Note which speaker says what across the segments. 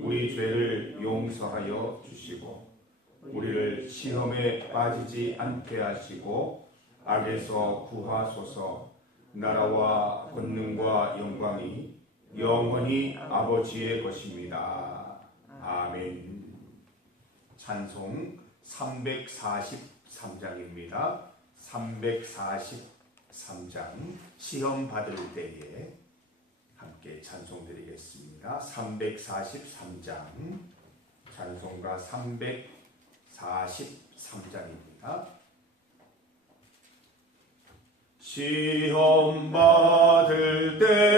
Speaker 1: 우리 죄를 용서하여 주시고 우리를 시험에 빠지지 않게 하시고 악에서 구하소서 나라와 권능과 영광이 영원히 아버지의 것입니다. 아멘. 찬송 343장입니다. 343장 시험 받을 때에 함께 찬송 드리겠습니다. 343장 찬송가 343장입니다. 시험 받을 때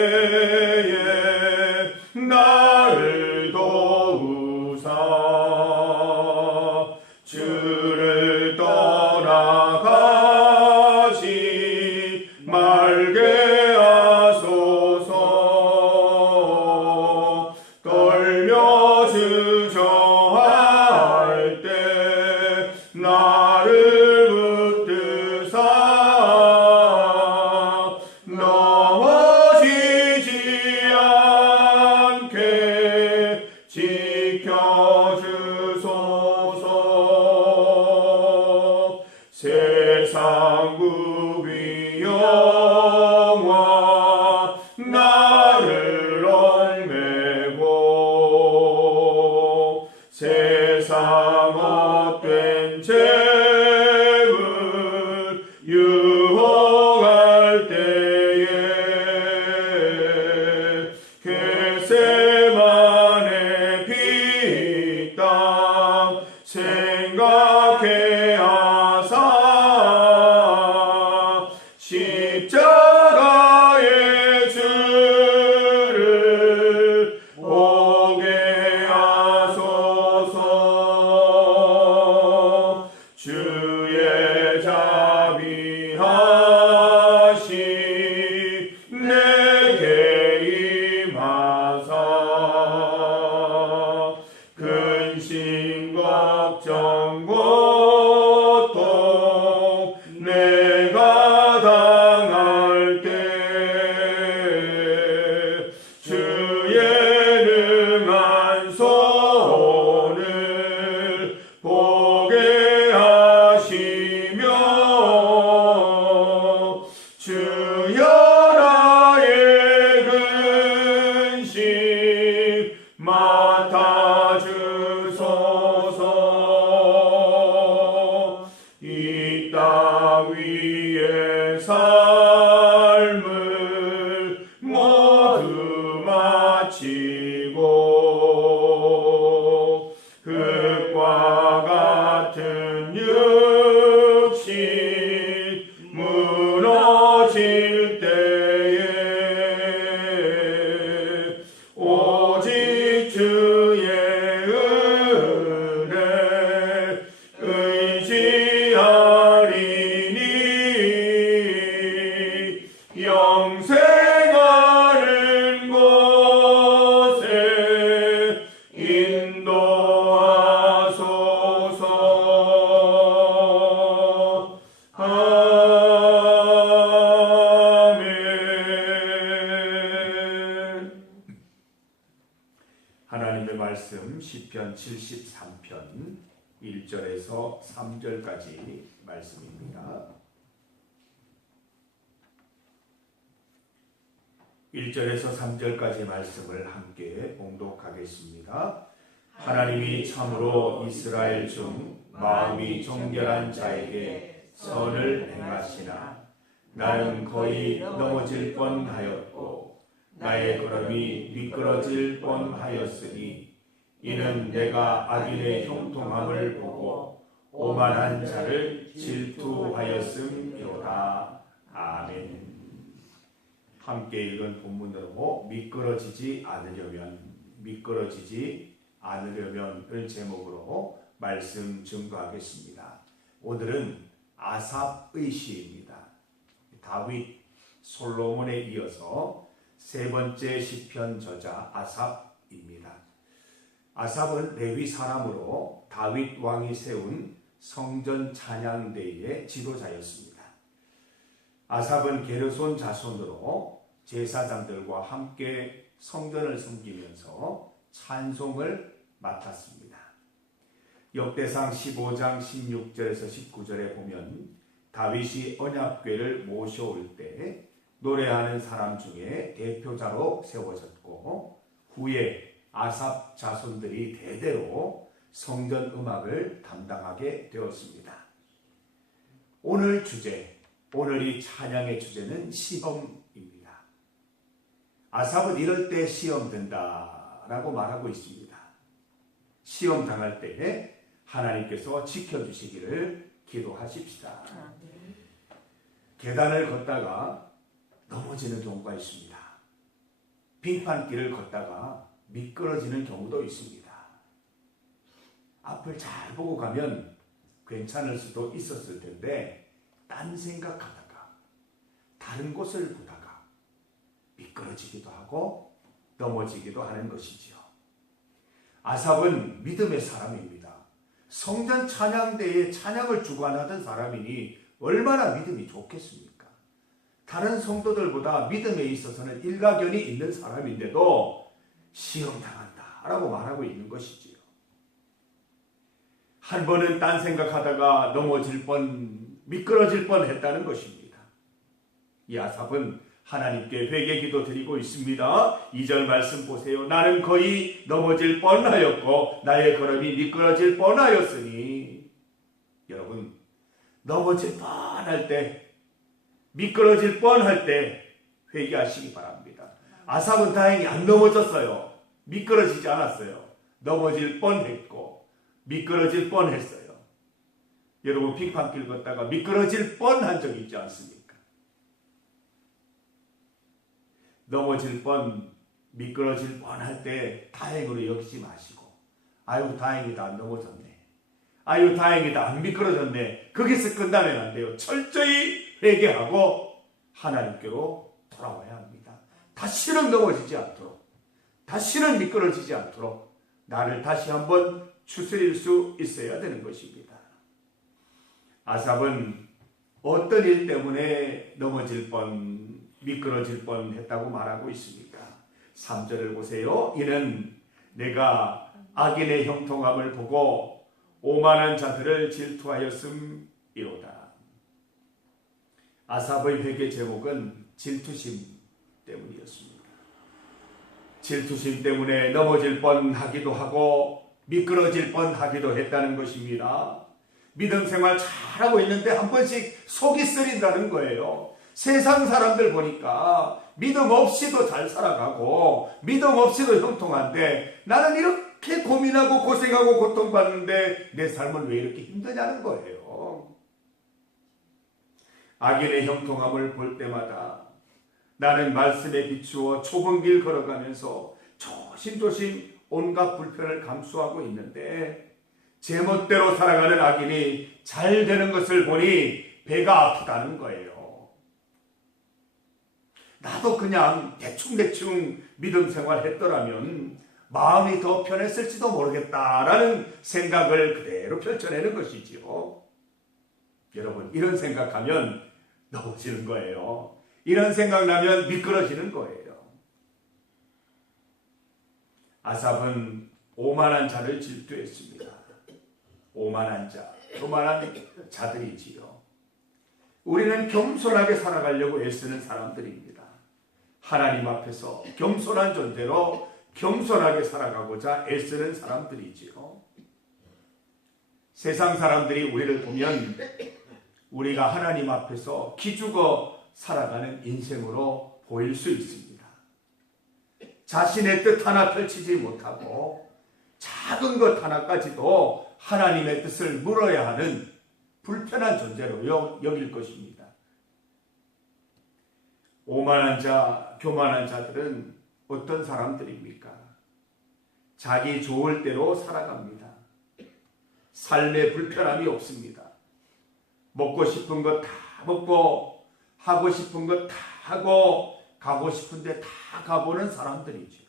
Speaker 1: 세상 구비 말씀을 함께 봉독하겠습니다. 하나님이 참으로 이스라엘 중 마음이 정결한 자에게 선을 행하시나 나는 거의 넘어질 뻔하였고 나의 걸음이 미끄러질 뻔하였으니 이는 내가 악인의 형통함을 보고 오만한 자를 질투하였음이로다. 아멘. 함께 읽은 본문으로 미끄러지지 않으려면 미끄러지지 않으려면을 제목으로 말씀 증거하겠습니다. 오늘은 아삽의 시입니다. 다윗 솔로몬에 이어서 세 번째 시편 저자 아삽입니다. 아삽은 레위 사람으로 다윗 왕이 세운 성전 찬양대의 지도자였습니다. 아삽은 게르손 자손으로 제사장들과 함께 성전을 섬기면서 찬송을 맡았습니다. 역대상 15장 16절에서 19절에 보면 다윗이 언약궤를 모셔올 때 노래하는 사람 중에 대표자로 세워졌고 후에 아삽 자손들이 대대로 성전 음악을 담당하게 되었습니다. 오늘 주제, 오늘 이 찬양의 주제는 시험입니다. 아삽은 이럴 때 시험 된다 라고 말하고 있습니다. 시험 당할 때에 하나님께서 지켜주시기를 기도하십시다. 계단을 걷다가 넘어지는 경우가 있습니다. 빙판길을 걷다가 미끄러지는 경우도 있습니다. 앞을 잘 보고 가면 괜찮을 수도 있었을 텐데 딴 생각하다가 다른 곳을 미끄러지기도 하고 넘어지기도 하는 것이지요. 아삽은 믿음의 사람입니다. 성전 찬양대에 찬양을 주관하던 사람이니 얼마나 믿음이 좋겠습니까? 다른 성도들보다 믿음에 있어서는 일가견이 있는 사람인데도 시험 당한다라고 말하고 있는 것이지요. 한 번은 딴 생각하다가 넘어질 뻔, 미끄러질 뻔 했다는 것입니다. 이 아삽은 하나님께 회개 기도 드리고 있습니다. 2절 말씀 보세요. 나는 거의 넘어질 뻔하였고 나의 걸음이 미끄러질 뻔하였으니 여러분 넘어질 뻔할 때 미끄러질 뻔할 때 회개하시기 바랍니다. 아삽은 다행히 안 넘어졌어요. 미끄러지지 않았어요. 넘어질 뻔했고 미끄러질 뻔했어요. 여러분 빙판길 걷다가 미끄러질 뻔한 적 있지 않습니까? 넘어질 뻔, 미끄러질 뻔할 때 다행으로 여기지 마시고 아유 다행이다 안 넘어졌네. 아유 다행이다 안 미끄러졌네. 거기서 끝나면 안 돼요. 철저히 회개하고 하나님께로 돌아와야 합니다. 다시는 넘어지지 않도록 다시는 미끄러지지 않도록 나를 다시 한번 추스릴 수 있어야 되는 것입니다. 아삽은 어떤 일 때문에 넘어질 뻔, 미끄러질 뻔 했다고 말하고 있습니까? 3절을 보세요. 이는 내가 악인의 형통함을 보고 오만한 자들을 질투하였음이로다. 아삽의 회개 제목은 질투심 때문이었습니다. 질투심 때문에 넘어질 뻔하기도 하고 미끄러질 뻔하기도 했다는 것입니다. 믿음 생활 잘하고 있는데 한 번씩 속이 쓰린다는 거예요. 세상 사람들 보니까 믿음 없이도 잘 살아가고 믿음 없이도 형통한데 나는 이렇게 고민하고 고생하고 고통받는데 내 삶은 왜 이렇게 힘드냐는 거예요. 악인의 형통함을 볼 때마다 나는 말씀에 비추어 좁은 길 걸어가면서 조심조심 온갖 불편을 감수하고 있는데 제멋대로 살아가는 악인이 잘 되는 것을 보니 배가 아프다는 거예요. 나도 그냥 대충대충 믿음 생활 했더라면 마음이 더 편했을지도 모르겠다라는 생각을 그대로 펼쳐내는 것이지요. 여러분, 이런 생각하면 넘어지는 거예요. 이런 생각나면 미끄러지는 거예요. 아삽은 오만한 자를 질투했습니다. 오만한 자, 교만한 자들이지요. 우리는 겸손하게 살아가려고 애쓰는 사람들입니다. 하나님 앞에서 겸손한 존재로 겸손하게 살아가고자 애쓰는 사람들이지요. 세상 사람들이 우리를 보면 우리가 하나님 앞에서 기죽어 살아가는 인생으로 보일 수 있습니다. 자신의 뜻 하나 펼치지 못하고 작은 것 하나까지도 하나님의 뜻을 물어야 하는 불편한 존재로 여, 여길 것입니다. 오만한 자, 교만한 자들은 어떤 사람들입니까? 자기 좋을 대로 살아갑니다. 삶에 불편함이 없습니다. 먹고 싶은 거다 먹고 하고 싶은 거다 하고 가고 싶은데 다 가보는 사람들이죠.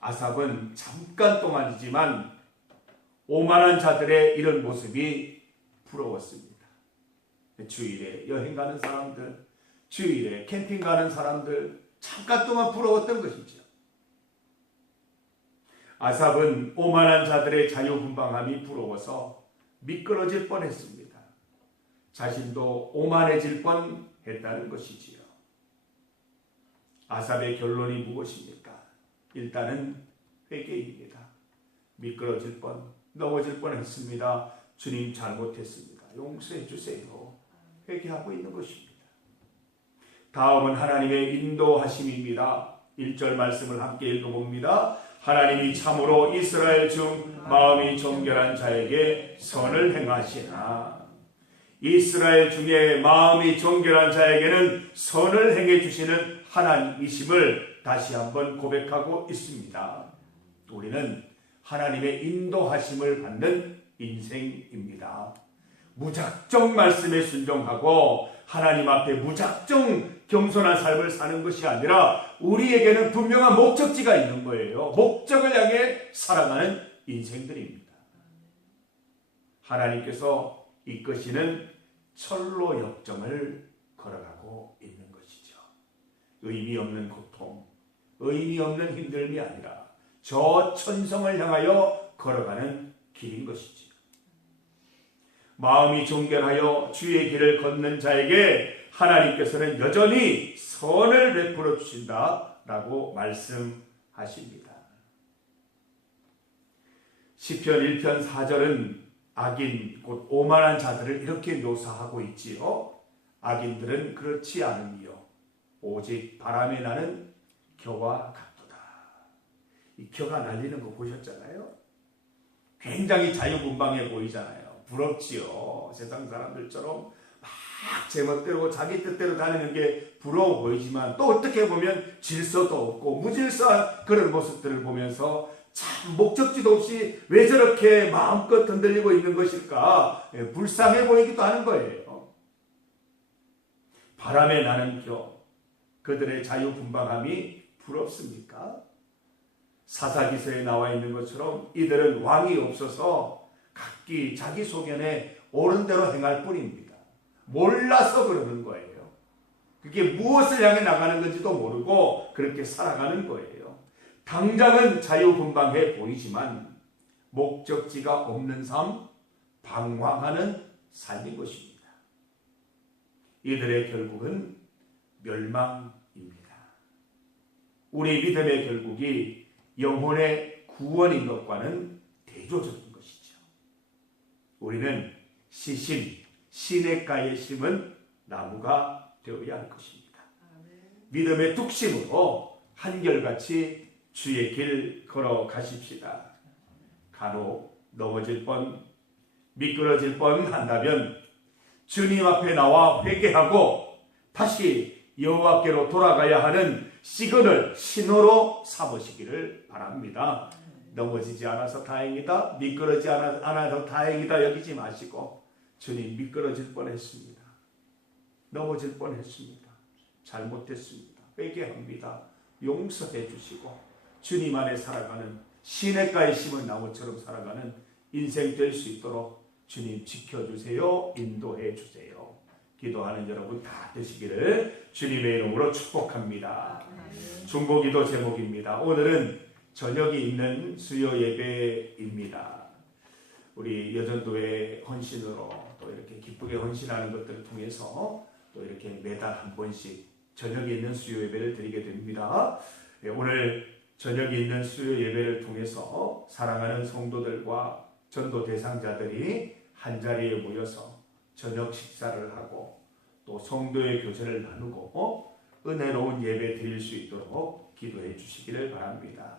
Speaker 1: 아삽은 잠깐 동안이지만 오만한 자들의 이런 모습이 부러웠습니다. 주일에 여행 가는 사람들, 주일에 캠핑 가는 사람들 잠깐 동안 부러웠던 것이죠. 아삽은 오만한 자들의 자유분방함이 부러워서 미끄러질 뻔했습니다. 자신도 오만해질 뻔했다는 것이지요. 아삽의 결론이 무엇입니까? 일단은 회개입니다. 미끄러질 뻔, 넘어질 뻔했습니다. 주님 잘못했습니다. 용서해 주세요. 회개하고 있는 것입니다. 다음은 하나님의 인도하심입니다. 1절 말씀을 함께 읽어봅니다. 하나님이 참으로 이스라엘 중 마음이 정결한 자에게 선을 행하시나 이스라엘 중에 마음이 정결한 자에게는 선을 행해 주시는 하나님이심을 다시 한번 고백하고 있습니다. 우리는 하나님의 인도하심을 받는 인생입니다. 무작정 말씀에 순종하고 하나님 앞에 무작정 겸손한 삶을 사는 것이 아니라 우리에게는 분명한 목적지가 있는 거예요. 목적을 향해 살아가는 인생들입니다. 하나님께서 이끄시는 철로 역정을 걸어가고 있는 것이죠. 의미 없는 고통, 의미 없는 힘듦이 아니라 저 천성을 향하여 걸어가는 길인 것이지요. 마음이 정결하여 주의 길을 걷는 자에게 하나님께서는 여전히 선을 베풀어 주신다라고 말씀하십니다. 시편 1편 4절은 악인 곧 오만한 자들을 이렇게 묘사하고 있지요. 악인들은 그렇지 않으며 오직 바람에 나는 겨와 같도다. 이 겨가 날리는 거 보셨잖아요. 굉장히 자유분방해 보이잖아요. 부럽지요. 세상 사람들처럼 막 제 멋대로 자기 뜻대로 다니는 게 부러워 보이지만 또 어떻게 보면 질서도 없고 무질서한 그런 모습들을 보면서 참 목적지도 없이 왜 저렇게 마음껏 흔들리고 있는 것일까 예, 불쌍해 보이기도 하는 거예요. 바람에 나는 겨 그들의 자유분방함이 부럽습니까? 사사기서에 나와 있는 것처럼 이들은 왕이 없어서 각기 자기 소견에 옳은 대로 행할 뿐입니다. 몰라서 그러는 거예요. 그게 무엇을 향해 나가는 건지도 모르고 그렇게 살아가는 거예요. 당장은 자유분방해 보이지만 목적지가 없는 삶, 방황하는 삶인 것입니다. 이들의 결국은 멸망입니다. 우리 믿음의 결국이 영혼의 구원인 것과는 대조적인 것이죠. 우리는 시신, 시냇가에 심은 나무가 되어야 할 것입니다. 믿음의 뚝심으로 한결같이 주의 길 걸어 가십시다. 간혹 넘어질 뻔, 미끄러질 뻔 한다면 주님 앞에 나와 회개하고 다시 여호와께로 돌아가야 하는 시그널 신호로 삼으시기를 바랍니다. 넘어지지 않아서 다행이다. 미끄러지 않아서 다행이다. 여기지 마시고 주님 미끄러질 뻔했습니다. 넘어질 뻔했습니다. 잘못했습니다. 회개합니다. 용서해 주시고 주님 안에 살아가는 시냇가에 심은 나무처럼 살아가는 인생 될 수 있도록 주님 지켜주세요. 인도해 주세요. 기도하는 여러분 다 되시기를 주님의 이름으로 축복합니다. 중보기도 제목입니다. 오늘은 저녁이 있는 수요 예배입니다. 우리 여전도의 헌신으로 또 이렇게 기쁘게 헌신하는 것들을 통해서 또 이렇게 매달 한 번씩 저녁에 있는 수요 예배를 드리게 됩니다. 예, 오늘 저녁에 있는 수요 예배를 통해서 사랑하는 성도들과 전도 대상자들이 한 자리에 모여서 저녁 식사를 하고 또 성도의 교제를 나누고 은혜로운 예배 드릴 수 있도록 기도해 주시기를 바랍니다.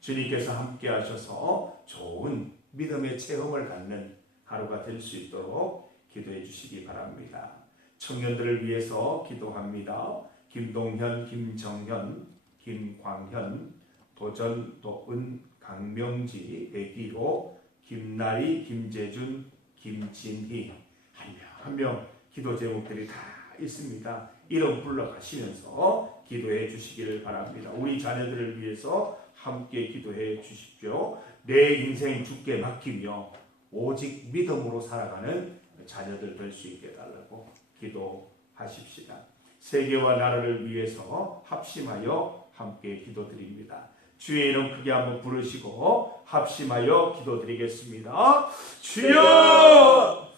Speaker 1: 주님께서 함께 하셔서 좋은 믿음의 체험을 갖는 하루가 될 수 있도록 기도해 주시기 바랍니다. 청년들을 위해서 기도합니다. 김동현, 김정현, 김광현, 도전, 도은, 강명지, 백기호, 김나리, 김재준, 김진희 한 명 한 명 기도 제목들이 다 있습니다. 이름 불러가시면서 기도해 주시기를 바랍니다. 우리 자녀들을 위해서 함께 기도해 주십시오. 내 인생 주께 맡기며 오직 믿음으로 살아가는 자녀들 될 수 있게 달라고 기도하십시다. 세계와 나라를 위해서 합심하여 함께 기도드립니다. 주의 이름 크게 한번 부르시고 합심하여 기도드리겠습니다. 주여!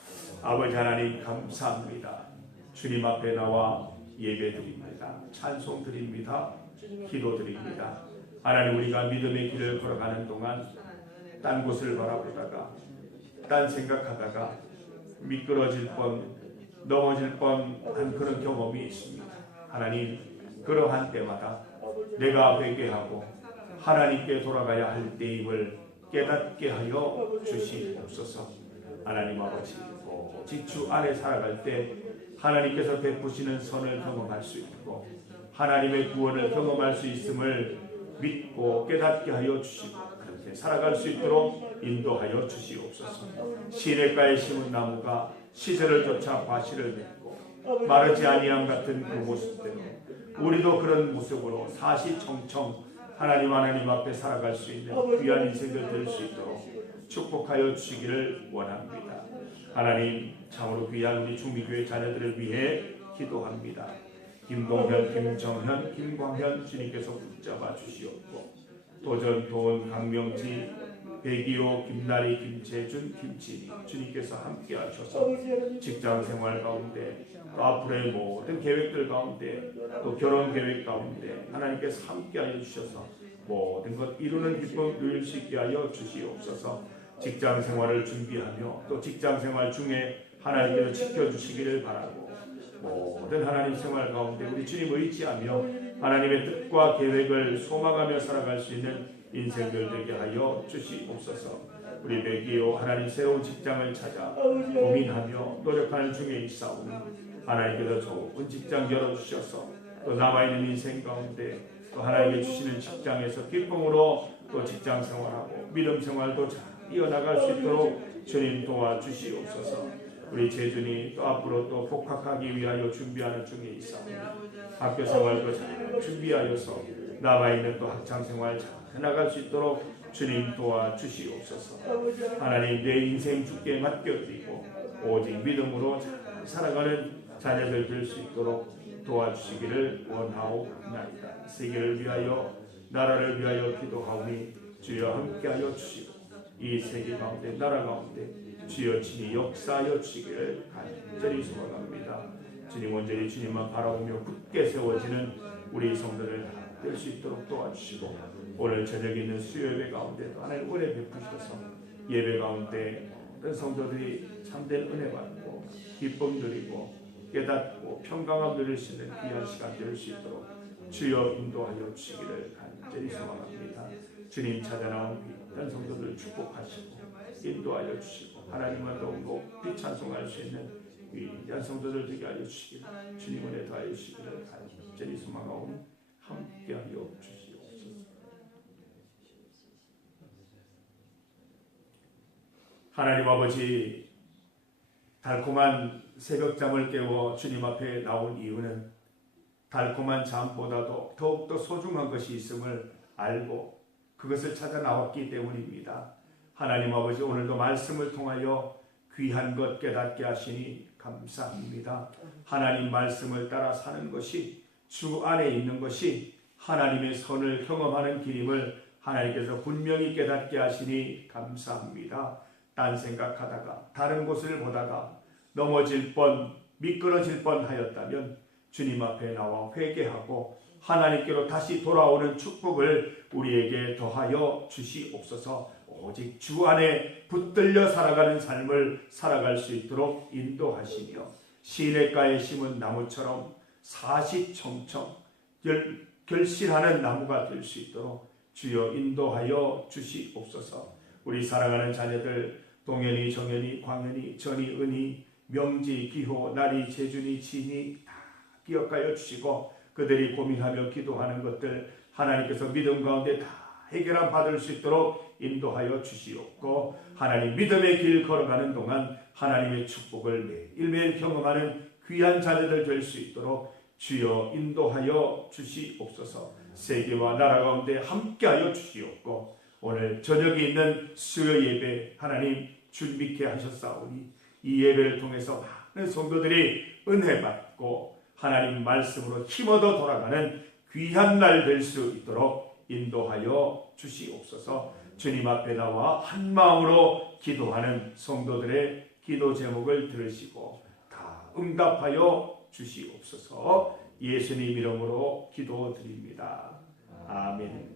Speaker 1: 아버지 하나님 감사합니다. 주님 앞에 나와 예배드립니다. 찬송드립니다. 기도드립니다. 하나님 우리가 믿음의 길을 걸어가는 동안 딴 곳을 바라보다가 딴 생각하다가 미끄러질 뻔 넘어질 뻔한 그런 경험이 있습니다. 하나님 그러한 때마다 내가 회개하고 하나님께 돌아가야 할 때임을 깨닫게 하여 주시옵소서. 하나님 아버지 주 안에 살아갈 때 하나님께서 베푸시는 선을 경험할 수 있고 하나님의 구원을 경험할 수 있음을 믿고 깨닫게 하여 주시고 그렇게 살아갈 수 있도록 인도하여 주시옵소서. 시냇가에 심은 나무가 시절을 쫓아 과실을 맺고 마르지 아니함 같은 그 모습대로 우리도 그런 모습으로 사시청청 하나님 하나님 앞에 살아갈 수 있는 귀한 인생을 될 수 있도록 축복하여 주시기를 원합니다. 하나님 참으로 귀한 우리 중미교회 자녀들을 위해 기도합니다. 김동현, 김정현, 김광현 주님께서 붙잡아 주시옵고 도전, 도원, 강명지, 백이호, 김나리, 김재준, 김진희 주님께서 함께 하셔서 직장 생활 가운데 또 앞으로의 모든 계획들 가운데 또 결혼 계획 가운데 하나님께서 함께 하여 주셔서 모든 것 이루는 기쁨 누릴 수 있게 하여 주시옵소서. 직장 생활을 준비하며 또 직장 생활 중에 하나님께서 지켜주시기를 바라고 모든 하나님 생활 가운데 우리 주님 의지하며 하나님의 뜻과 계획을 소망하며 살아갈 수 있는 인생들 되게 하여 주시옵소서. 우리 매기요 하나님 새로운 직장을 찾아 고민하며 노력하는 중에 있사오니 하나님께서 좋은 직장 열어주셔서 또 남아있는 인생 가운데 또 하나님께 주시는 직장에서 기쁨으로 또 직장 생활하고 믿음 생활도 잘 이어나갈 수 있도록 주님 도와주시옵소서. 우리 재준이 또 앞으로 또 복학하기 위하여 준비하는 중에 있사오니 학교 생활도 잘 준비하여서 남아 있는 또 학창 생활 잘 해나갈 수 있도록 주님 도와 주시옵소서. 하나님 내 인생 주께 맡겨드리고 오직 믿음으로 잘 살아가는 자녀들 될 수 있도록 도와주시기를 원하옵나이다. 세계를 위하여 나라를 위하여 기도하오니 주여 함께하여 주시고 이 세계 가운데 나라 가운데 주여 친히 역사하여 주시기를 간절히 소원합니다. 주님 온전히 주님만 바라보며 굳게 세워지는 우리 성도를 될 수 있도록 도와주시고 오늘 저녁에 있는 수요예배 가운데도 하나님 은혜 베푸셔서 예배 가운데 모든 성도들이 참된 은혜 받고 기쁨 누리고 깨닫고 평강함 누릴 수 있는 귀한 시간 될 수 있도록 주여 인도하여 주시기를 간절히 소망합니다. 주님 찾아 나온 귀한 성도들 축복하시고 인도하여 주시고 하나님을 더욱 높이 찬송할 수 있는 귀한 성도들 되게 하여 주시기를 주님 은혜 더하여 주시기를 간절히 소망하오니 함께하여 주시옵소서. 하나님 아버지 달콤한 새벽잠을 깨워 주님 앞에 나온 이유는 달콤한 잠보다도 더욱더 소중한 것이 있음을 알고 그것을 찾아 나왔기 때문입니다. 하나님 아버지 오늘도 말씀을 통하여 귀한 것 깨닫게 하시니 감사합니다. 하나님 말씀을 따라 사는 것이 주 안에 있는 것이 하나님의 선을 경험하는 길임을 하나님께서 분명히 깨닫게 하시니 감사합니다. 딴 생각하다가 다른 곳을 보다가 넘어질 뻔 미끄러질 뻔 하였다면 주님 앞에 나와 회개하고 하나님께로 다시 돌아오는 축복을 우리에게 더하여 주시옵소서. 오직 주 안에 붙들려 살아가는 삶을 살아갈 수 있도록 인도하시며 시냇가에 심은 나무처럼 사시청청 결, 결실하는 나무가 될 수 있도록 주여 인도하여 주시옵소서. 우리 사랑하는 자녀들 동현이, 정현이, 광현이, 전이, 은이, 명지, 기호, 나리, 재준이, 진이 다 기억하여 주시고 그들이 고민하며 기도하는 것들 하나님께서 믿음 가운데 다 해결함 받을 수 있도록 인도하여 주시옵고 하나님 믿음의 길 걸어가는 동안 하나님의 축복을 매일매일 경험하는 귀한 자녀들 될 수 있도록 주여 인도하여 주시옵소서. 세계와 나라 가운데 함께하여 주시옵고 오늘 저녁에 있는 수요 예배 하나님 준비케 하셨사오니 이 예배를 통해서 많은 성도들이 은혜 받고 하나님 말씀으로 힘어도 돌아가는 귀한 날 될 수 있도록 인도하여 주시옵소서. 주님 앞에 나와 한 마음으로 기도하는 성도들의 기도 제목을 들으시고 다 응답하여 주시옵소서 예수님 이름으로 기도드립니다. 아멘.